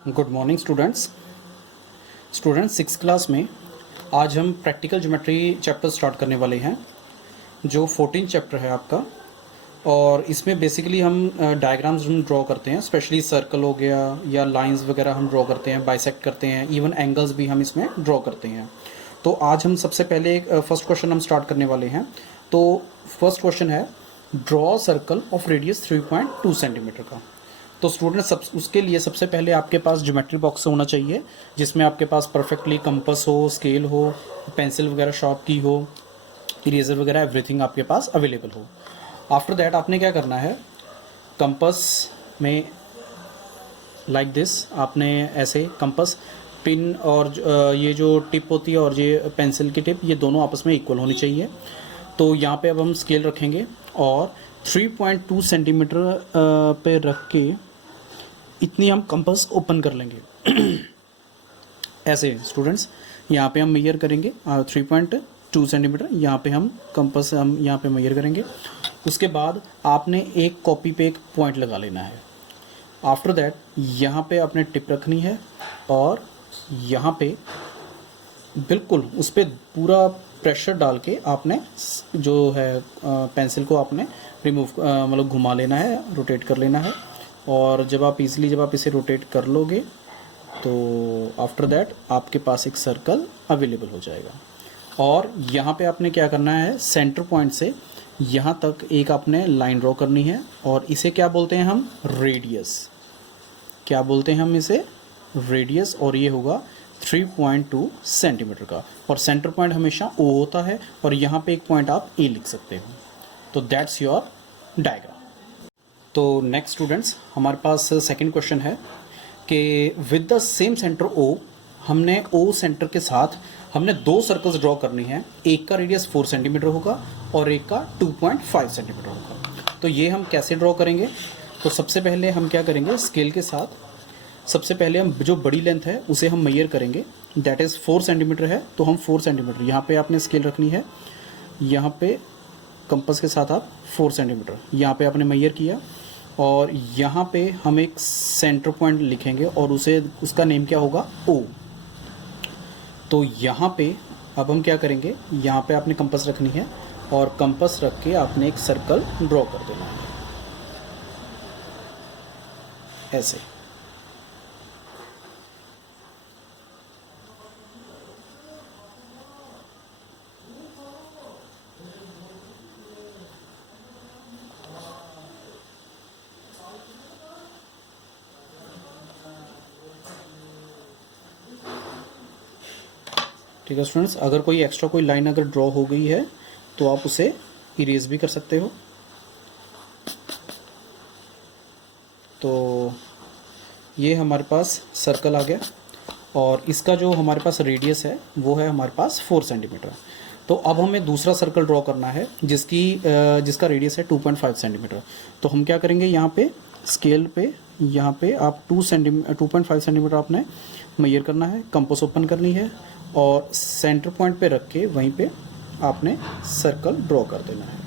Good morning students six class में आज हम प्रैक्टिकल ज्योमेट्री चैप्टर स्टार्ट करने वाले हैं जो 14 चैप्टर है आपका। और इसमें बेसिकली हम डायग्राम्स हम ड्रॉ करते हैं, स्पेशली सर्कल हो गया या लाइंस वगैरह हम ड्रॉ करते हैं, बाइसेक्ट करते हैं, इवन एंगल्स भी हम इसमें ड्रॉ करते हैं। तो आज हम सबसे पहले फर्स्ट क्वेश्चन हम स्टार्ट करने वाले हैं। तो फर्स्ट क्वेश्चन है draw circle of radius 3.2 centimetre का। तो स्टूडेंट उसके लिए सबसे पहले आपके पास ज्योमेट्री बॉक्स होना चाहिए जिसमें आपके पास परफेक्टली कंपास हो, स्केल हो, पेंसिल वगैरह शार्प की हो, इरेजर वगैरह एवरीथिंग आपके पास अवेलेबल हो। आफ्टर दैट आपने क्या करना है, कंपास में लाइक दिस आपने ऐसे कंपास पिन और ये जो टिप होती है और ये पेंसिल की टिप, ये दोनों आपस में इक्वल होनी चाहिए। तो यहाँ पे अब हम स्केल रखेंगे और 3.2 सेंटीमीटर पे रख के इतनी हम कंपास ओपन कर लेंगे। ऐसे स्टूडेंट्स यहाँ पे हम मेजर करेंगे 3.2 सेंटीमीटर, यहाँ पे हम कंपास हम यहाँ पे मेजर करेंगे। उसके बाद आपने एक कॉपी पे एक पॉइंट लगा लेना है। आफ्टर दैट यहाँ पे आपने टिप रखनी है और यहाँ पे बिल्कुल उस पर पूरा प्रेशर डाल के आपने जो है पेंसिल को आपने रिमूव मतलब घुमा लेना है, रोटेट कर लेना है। और जब आप इसे रोटेट कर लोगे तो आफ्टर दैट आपके पास एक सर्कल अवेलेबल हो जाएगा। और यहाँ पे आपने क्या करना है, सेंटर पॉइंट से यहाँ तक एक आपने लाइन ड्रॉ करनी है और इसे क्या बोलते हैं हम, रेडियस। क्या बोलते हैं हम इसे, रेडियस। और ये होगा 3.2 सेंटीमीटर का। और सेंटर पॉइंट हमेशा O होता है और यहाँ पे एक पॉइंट आप A लिख सकते हो। तो दैट्स योर डायग्राम। तो नेक्स्ट स्टूडेंट्स हमारे पास सेकंड क्वेश्चन है कि with the same centre O हमने O सेंटर के साथ हमने दो सर्कल्स ड्रॉ करनी है। एक का रेडियस 4 सेंटीमीटर होगा और एक का 2.5 सेंटीमीटर होगा। तो ये हम कैसे ड्रॉ करेंगे, तो सबसे पहले हम क्या करेंगे, स्केल के साथ सबसे पहले हम जो बड़ी लेंथ है उसे हम मेजर करेंगे। दैट इज़ 4 सेंटीमीटर है तो हम 4 सेंटीमीटर यहाँ पे आपने स्केल रखनी है। यहाँ पे कंपास के साथ आप 4 सेंटीमीटर यहाँ पे आपने मेजर किया और यहाँ पे हम एक सेंटर पॉइंट लिखेंगे और उसका नेम क्या होगा, O। तो यहाँ पे अब हम क्या करेंगे, यहाँ पे आपने कंपास रखनी है और कंपास रख के आपने एक सर्कल ड्रॉ कर देना है ऐसे। ठीक है स्टूडेंट्स, अगर कोई एक्स्ट्रा कोई लाइन अगर ड्रॉ हो गई है तो आप उसे इरेज भी कर सकते हो। तो ये हमारे पास सर्कल आ गया और इसका जो हमारे पास रेडियस है वो है हमारे पास 4 सेंटीमीटर। तो अब हमें दूसरा सर्कल ड्रॉ करना है जिसका रेडियस है 2.5 सेंटीमीटर। तो हम क्या करेंगे, यहाँ पे स्केल पे यहाँ पे आप 2.5 सेंटीमीटर आपने मेजर करना है, कंपास ओपन करनी है और सेंटर पॉइंट पे रख के वहीं पे आपने सर्कल ड्रॉ कर देना है।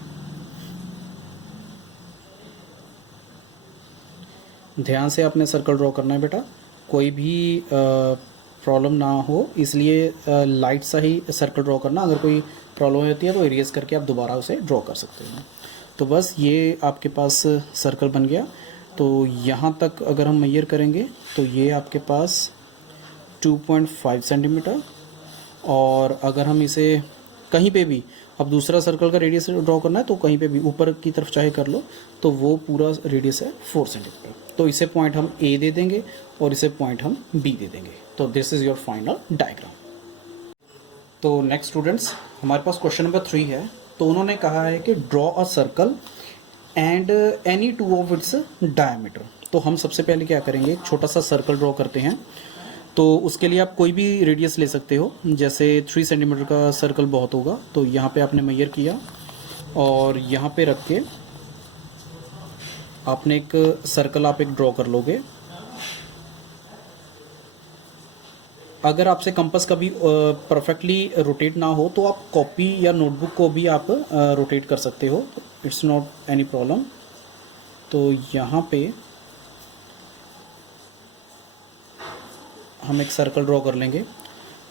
ध्यान से आपने सर्कल ड्रॉ करना है बेटा, कोई भी प्रॉब्लम ना हो इसलिए लाइट सा ही सर्कल ड्रॉ करना। अगर कोई प्रॉब्लम होती है तो इरेज करके आप दोबारा उसे ड्रॉ कर सकते हो। तो बस ये आपके पास सर्कल बन गया। तो यहाँ तक अगर हम मेजर करेंगे तो ये आपके पास 2.5 सेंटीमीटर। और अगर हम इसे कहीं पे भी अब दूसरा सर्कल का रेडियस ड्रॉ करना है तो कहीं पे भी ऊपर की तरफ चाहे कर लो, तो वो पूरा रेडियस है 4 सेंटीमीटर। तो इसे पॉइंट हम A दे देंगे और इसे पॉइंट हम B दे देंगे। तो this is your final diagram. तो नेक्स्ट स्टूडेंट्स हमारे पास क्वेश्चन नंबर 3 है। तो उन्होंने कहा है कि draw a circle and any two of its diameter. तो हम सबसे पहले क्या करेंगे, एक छोटा सा सर्कल ड्रॉ करते हैं। तो उसके लिए आप कोई भी रेडियस ले सकते हो, जैसे 3 सेंटीमीटर का सर्कल बहुत होगा। तो यहाँ पे आपने मेजर किया और यहाँ पे रख के आपने एक सर्कल आप एक ड्रॉ कर लोगे। अगर आपसे कंपास कभी परफेक्टली रोटेट ना हो तो आप कॉपी या नोटबुक को भी आप रोटेट कर सकते हो, इट्स नॉट एनी प्रॉब्लम। तो यहाँ पे हम एक सर्कल ड्रॉ कर लेंगे।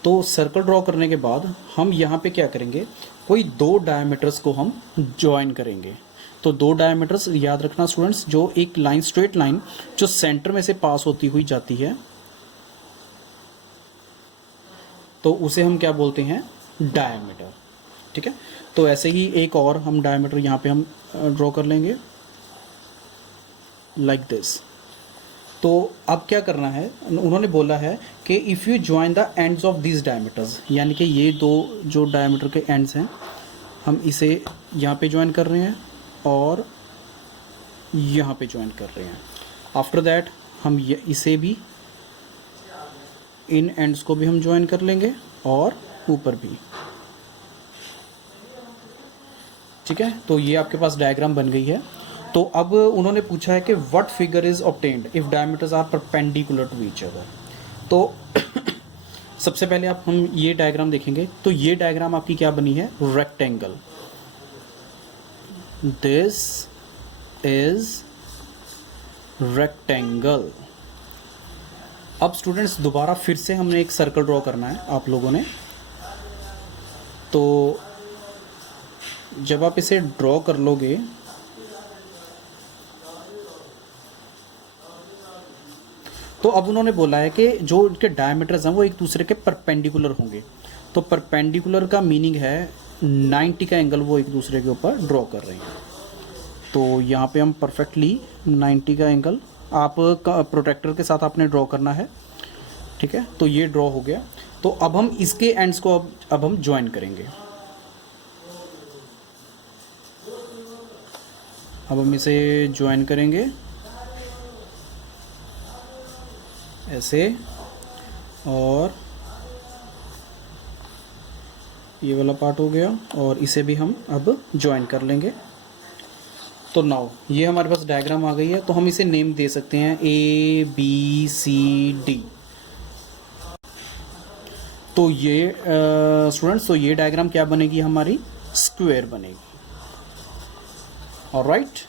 तो सर्कल ड्रॉ करने के बाद हम यहाँ पे क्या करेंगे, कोई दो डायमीटर्स को हम ज्वाइन करेंगे। तो दो डायमीटर्स याद रखना स्टूडेंट्स, जो एक लाइन, स्ट्रेट लाइन जो सेंटर में से पास होती हुई जाती है, तो उसे हम क्या बोलते हैं, डायमीटर। ठीक है, तो ऐसे ही एक और हम डायमीटर यहाँ पे हम ड्रॉ कर लेंगे लाइक दिस। तो अब क्या करना है, उन्होंने बोला है कि if you join the ends of this diameters, यानी कि ये दो जो डायमीटर के एंड्स हैं, हम इसे यहाँ पे ज्वाइन कर रहे हैं और यहाँ पे ज्वाइन कर रहे हैं। आफ्टर दैट हम इसे भी, इन एंड्स को भी हम ज्वाइन कर लेंगे और ऊपर भी। ठीक है, तो ये आपके पास डायग्राम बन गई है। तो अब उन्होंने पूछा है कि what figure is obtained if diameters are perpendicular to each other. तो सबसे पहले आप हम ये डायग्राम देखेंगे, तो ये डायग्राम आपकी क्या बनी है, रेक्टेंगल। This is rectangle. अब स्टूडेंट्स दोबारा फिर से हमने एक सर्कल ड्रॉ करना है आप लोगों ने। तो जब आप इसे ड्रॉ कर लोगे, तो अब उन्होंने बोला है कि जो इनके डायमीटर्स हैं वो एक दूसरे के परपेंडिकुलर होंगे। तो परपेंडिकुलर का मीनिंग है 90 का एंगल वो एक दूसरे के ऊपर ड्रॉ कर रहे हैं। तो यहाँ पे हम परफेक्टली 90 का एंगल आप प्रोटेक्टर के साथ आपने ड्रॉ करना है। ठीक है, तो ये ड्रॉ हो गया। तो अब हम इसके एंड्स को अब हम ज्वाइन करेंगे। अब हम इसे ज्वाइन करेंगे ऐसे, और ये वाला पार्ट हो गया, और इसे भी हम अब ज्वाइन कर लेंगे। तो नाउ ये हमारे पास डायग्राम आ गई है। तो हम इसे नेम दे सकते हैं ABCD। तो ये स्टूडेंट्स, तो ये डायग्राम क्या बनेगी, हमारी स्क्वायर बनेगी। ऑलराइट,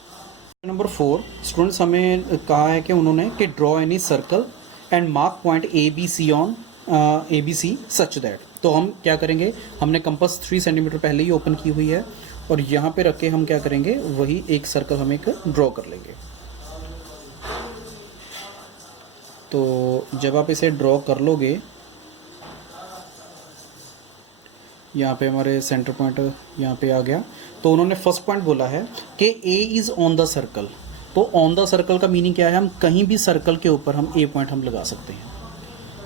नंबर 4 स्टूडेंट्स, हमें कहा है कि उन्होंने कि draw any circle and mark point ABC on ABC such that. तो हम क्या करेंगे, हमने कंपास 3 सेंटीमीटर पहले ही ओपन की हुई है, और यहाँ पे रख के हम क्या करेंगे, वही एक सर्कल हम एक ड्रॉ कर लेंगे। तो जब आप इसे ड्रॉ कर लोगे, यहाँ पे हमारे सेंटर पॉइंट यहाँ पे आ गया। तो उन्होंने फर्स्ट पॉइंट बोला है कि A is on the circle. तो ऑन द सर्कल का मीनिंग क्या है, हम कहीं भी सर्कल के ऊपर हम A पॉइंट हम लगा सकते हैं।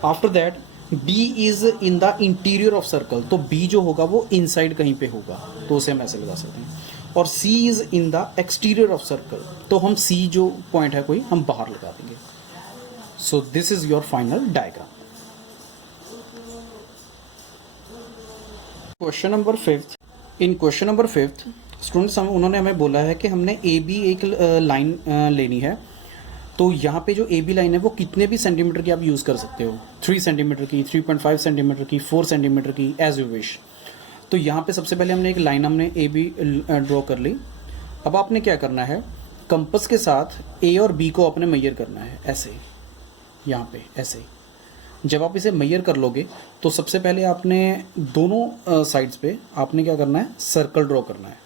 After that B is in the interior of circle. तो B जो होगा वो इनसाइड कहीं पे होगा, तो उसे हम ऐसे लगा सकते हैं। और C is in the exterior of circle. तो हम C जो पॉइंट है कोई, हम बाहर लगा देंगे। So this is your final diagram. Question number 5। In question number 5 students, उन्होंने हमें बोला है कि हमने AB एक लाइन लेनी है। तो यहाँ पे जो AB लाइन है वो कितने भी सेंटीमीटर की आप यूज़ कर सकते हो, 3 सेंटीमीटर की, 3.5 सेंटीमीटर की, 4 सेंटीमीटर की, एज यू विश। तो यहाँ पे सबसे पहले हमने एक लाइन हमने AB ड्रॉ कर ली। अब आपने क्या करना है, कंपास के साथ A और B को अपने मेजर करना है, ऐसे यहाँ पे ऐसे। जब आप इसे मेजर कर लोगे तो सबसे पहले आपने दोनों साइड्स पे आपने क्या करना है, सर्कल ड्रॉ करना है।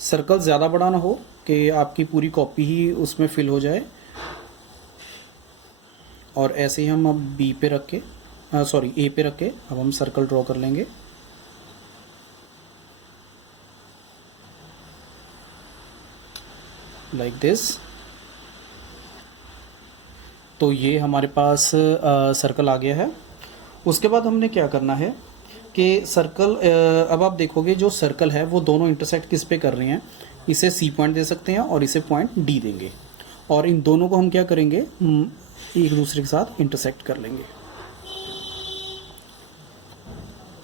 सर्कल ज़्यादा बड़ा ना हो कि आपकी पूरी कॉपी ही उसमें फिल हो जाए। और ऐसे ही हम अब B पे रख के, सॉरी A पे रख के अब हम सर्कल ड्रॉ कर लेंगे। Like this. तो ये हमारे पास सर्कल आ गया है। उसके बाद हमने क्या करना है कि सर्कल, अब आप देखोगे जो सर्कल है वो दोनों इंटरसेक्ट किस पे कर रहे हैं, इसे C पॉइंट दे सकते हैं और इसे पॉइंट D देंगे, और इन दोनों को हम क्या करेंगे, एक दूसरे के साथ इंटरसेक्ट कर लेंगे।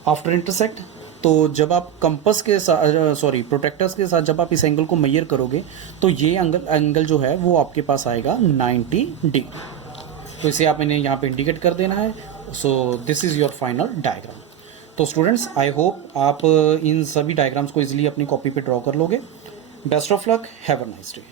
आफ्टर इंटरसेक्ट, तो जब आप कंपास के साथ, सॉरी प्रोटेक्टर्स के साथ जब आप इस एंगल को मेजर करोगे तो ये एंगल जो है वो आपके पास आएगा 90 डिग्री। तो इसे आप इन्हें यहाँ पे इंडिकेट कर देना है। So this is your final diagram. तो स्टूडेंट्स, आई होप आप इन सभी डायग्राम्स को इजीली अपनी कॉपी पे ड्रॉ कर लोगे। Best of luck, have a nice day.